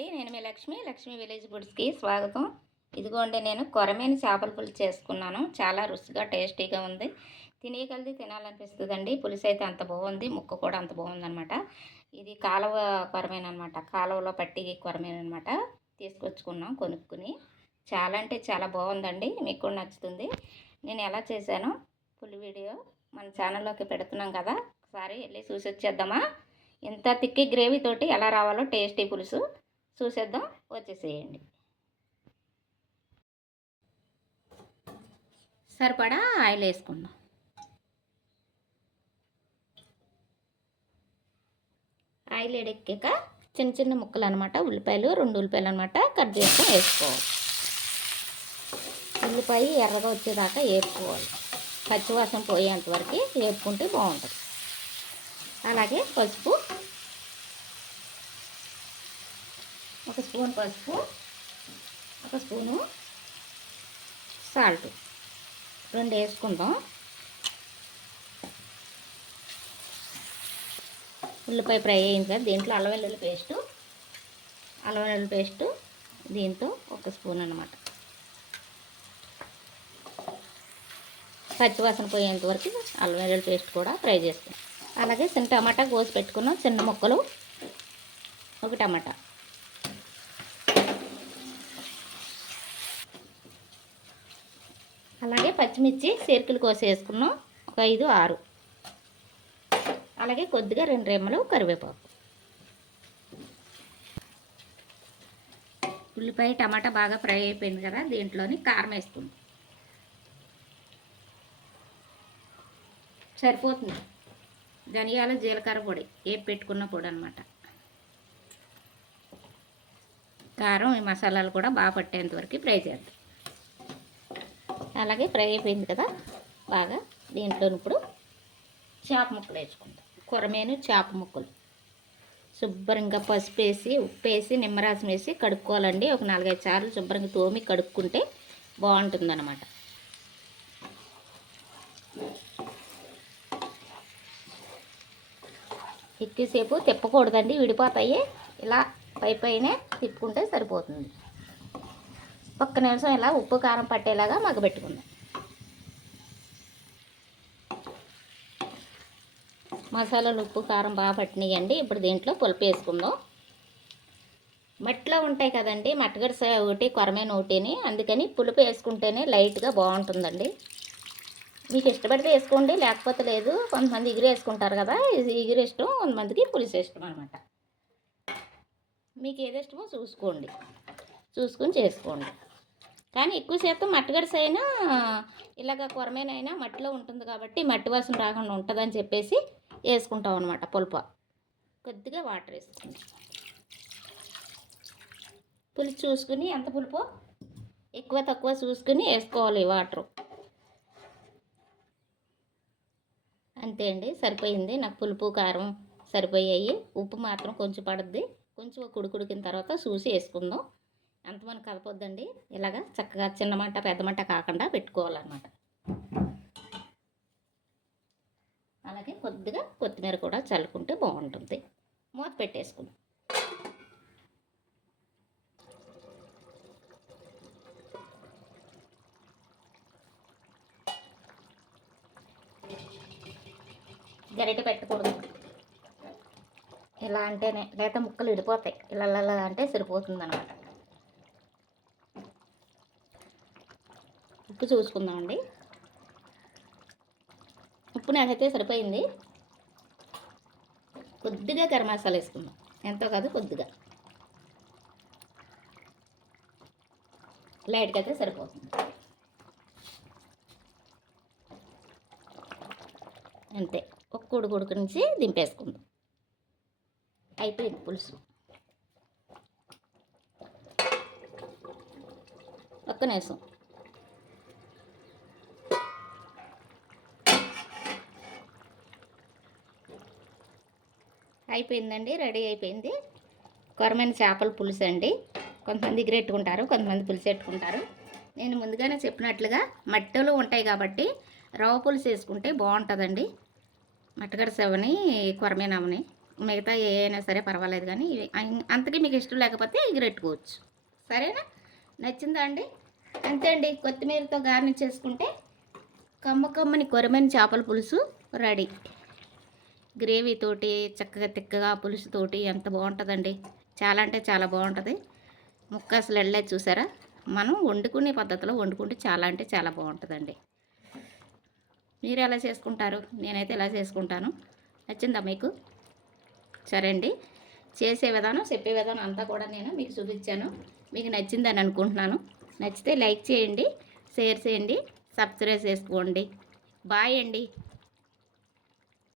అండి. నేను మీ లక్ష్మి లక్ష్మి విలేజ్ ఫుడ్స్కి స్వాగతం. ఇదిగోండి నేను కొరమేని చేపల పులుసు చేసుకున్నాను. చాలా రుచిగా టేస్టీగా ఉంది. తినేయగలిది తినాలనిపిస్తుందండి. పులుసు అయితే అంత బాగుంది. ముక్క కూడా అంత బాగుందనమాట ఇది కాలువ కొరమైన అనమాట కాలువలో పట్టి కొరమైన అనమాట తీసుకొచ్చుకున్నాం కొనుక్కుని. చాలా అంటే చాలా బాగుందండి. మీకు కూడా నచ్చుతుంది. నేను ఎలా చేశాను పులి వీడియో మన ఛానల్లోకి పెడుతున్నాం కదా. ఒకసారి వెళ్ళి చూసి వచ్చేద్దామా ఇంత తిక్కి గ్రేవీ తోటి ఎలా రావాలో టేస్టీ పులుసు. చూసేద్దాం వచ్చేసేయండి. సరిపడా ఆయిల్ వేసుకుందాం. ఆయిల్ ఎడెక్కాక చిన్న చిన్న ముక్కలు అనమాట ఉల్లిపాయలు రెండు ఉల్లిపాయలు అనమాట కట్ చేసుకొని వేసుకోవాలి. ఉల్లిపాయ ఎర్రగా వచ్చేదాకా వేపుకోవాలి. పచ్చివాసన పోయేంత వరకు వేపుకుంటే బాగుంటుంది. అలాగే పసుపు ఒక స్పూన్ పసుపు ఒక స్పూను సాల్ట్. రెండు వేసుకుందాం. ఉల్లిపాయ ఫ్రై అయింది కదా దీంట్లో అల్లం వెల్లుల్లి పేస్టు. అల్లం వెల్లుల్లి పేస్టు దీంతో ఒక స్పూన్ అనమాట పచ్చివాసన పోయేంత వరకు అల్లం వెల్లుల్లి పేస్ట్ కూడా ఫ్రై చేస్తాం. అలాగే చిన్న టమాటా కోసి పెట్టుకున్నాం చిన్న ముక్కలు. ఒక టమాటా. అలాగే పచ్చిమిర్చి సేర్కులు కోసి వేసుకున్నాం ఒక ఐదు ఆరు. అలాగే కొద్దిగా రెండు రెమ్మలు కరివేపాకు. ఉల్లిపాయ టమాటా బాగా ఫ్రై అయిపోయింది కదా దీంట్లోని కారం వేసుకుంది. సరిపోతుంది. ధనియాల జీలకర్ర పొడి ఏ పెట్టుకున్న పొడి అనమాట కారం ఈ మసాలాలు కూడా బాగా పట్టేంత వరకు ఫ్రై చేద్దాం. అలాగే ఫ్రై అయిపోయింది కదా బాగా దీంట్లో ఇప్పుడు చేప ముక్కలు వేసుకుంటాం కొరమేను చేప ముక్కలు. శుభ్రంగా పసుపు వేసి ఉప్పు వేసి నిమ్మరసం వేసి కడుక్కోవాలండి. ఒక నాలుగైదు సార్లు శుభ్రంగా తోమి కడుక్కుంటే బాగుంటుందన్నమాట. ఎక్కువసేపు తిప్పకూడదండి. విడిపోతాయి. ఇలా పై పైనే తిప్పుకుంటే సరిపోతుంది. ఒక్క నిమిషం ఇలా ఉప్పు కారం పట్టేలాగా మగ్గబెట్టుకుందాం. మసాలాలు ఉప్పు కారం బాగా పట్టినాయండి. ఇప్పుడు దీంట్లో పులుపు వేసుకుందాం. మట్టిలో ఉంటాయి కదండి మట్టగడ్డ ఒకటి కొరమైన ఒకటిని. అందుకని పులుపు వేసుకుంటేనే లైట్గా బాగుంటుందండి. మీకు ఇష్టపడితే వేసుకోండి లేకపోతే లేదు. కొంతమంది ఇగురు వేసుకుంటారు కదా ఇది ఇగురు ఇష్టం కొంతమందికి పులుసు ఇష్టం అనమాట మీకు ఏది ఇష్టమో చూసుకోండి. చూసుకొని చేసుకోండి. కానీ ఎక్కువ శాతం మట్టిగడస అయినా ఇలాగ కొరమేనైనా మట్టిలో ఉంటుంది కాబట్టి మట్టి వాసన రాకుండా ఉంటుందని చెప్పేసి వేసుకుంటాం అనమాట పులుపు. కొద్దిగా వాటర్ వేసుకుంటాం పులుసు చూసుకుని ఎంత పులుపు? ఎక్కువ తక్కువ చూసుకుని వేసుకోవాలి వాటరు. అంతే అండి సరిపోయింది. నాకు పులుపు కారం సరిపోయాయి. ఉప్పు మాత్రం కొంచెం పడుద్ది. కొంచెం కుడుకుడికిన తర్వాత చూసి వేసుకుందాం. అంత మనం కలపొద్దండి. ఇలాగ చక్కగా చిన్న మంట పెద్ద మంట కాకుండా పెట్టుకోవాలన్నమాట. అలాగే కొద్దిగా కొత్తిమీర కూడా చల్లుకుంటే బాగుంటుంది. మూత పెట్టేసుకుందాం. గరిట పెట్టకూడదు. ఇలా అంటేనే లేత ముక్కలు విడిపోతాయి. ఇలా ఇలా అంటే సరిపోతుంది అనమాట ఉప్పు చూసుకుందామండి. ఉప్పు నాకైతే సరిపోయింది. కొద్దిగా గరం మసాలా వేసుకుందాం. ఎంతో కాదు కొద్దిగా. లైట్గా అయితే సరిపోతుంది. అంతే. ఒక్క ఉడుకు ఉడుకు నుంచి దింపేసుకుందాం. అయిపోయింది పులుసు. ఒక్క నిమిషం అయిపోయిందండి రెడీ అయిపోయింది. కొరమైన చేపల పులుసు అండి. కొంతమంది ఎగిరెట్టుకుంటారు కొంతమంది పులుసు పెట్టుకుంటారు. నేను ముందుగానే చెప్పినట్లుగా మట్టలు ఉంటాయి కాబట్టి రవ్వ పులుసు వేసుకుంటే బాగుంటుందండి. మట్టగడ సెవని కొరమేనవని మిగతా ఏ అయినా సరే పర్వాలేదు కానీ ఇవి అంతకీ మీకు ఇష్టం లేకపోతే ఎగురెట్టుకోవచ్చు సరేనా? నచ్చిందా అండి? అంతే అండి. కొత్తిమీరతో గార్నిష్ చేసుకుంటే కమ్మ కమ్మని కొరమైన చేపల పులుసు రెడీ. గ్రేవీ తోటి చక్కగా తిక్కగా పులుసుతోటి ఎంత బాగుంటుందండి. చాలా అంటే చాలా బాగుంటుంది. ముక్క అసలు వెళ్ళలేదు చూసారా? మనం వండుకునే పద్ధతిలో వండుకుంటే చాలా అంటే చాలా బాగుంటుందండి. మీరు ఎలా చేసుకుంటారు? నేనైతే ఇలా చేసుకుంటాను. నచ్చిందా మీకు? సరే అండి. చేసే విధానం చెప్పే విధానం అంతా కూడా నేను మీకు చూపించాను. మీకు నచ్చిందని అనుకుంటున్నాను. నచ్చితే లైక్ చేయండి షేర్ చేయండి సబ్స్క్రైబ్ చేసుకోండి. బాయ్ అండి.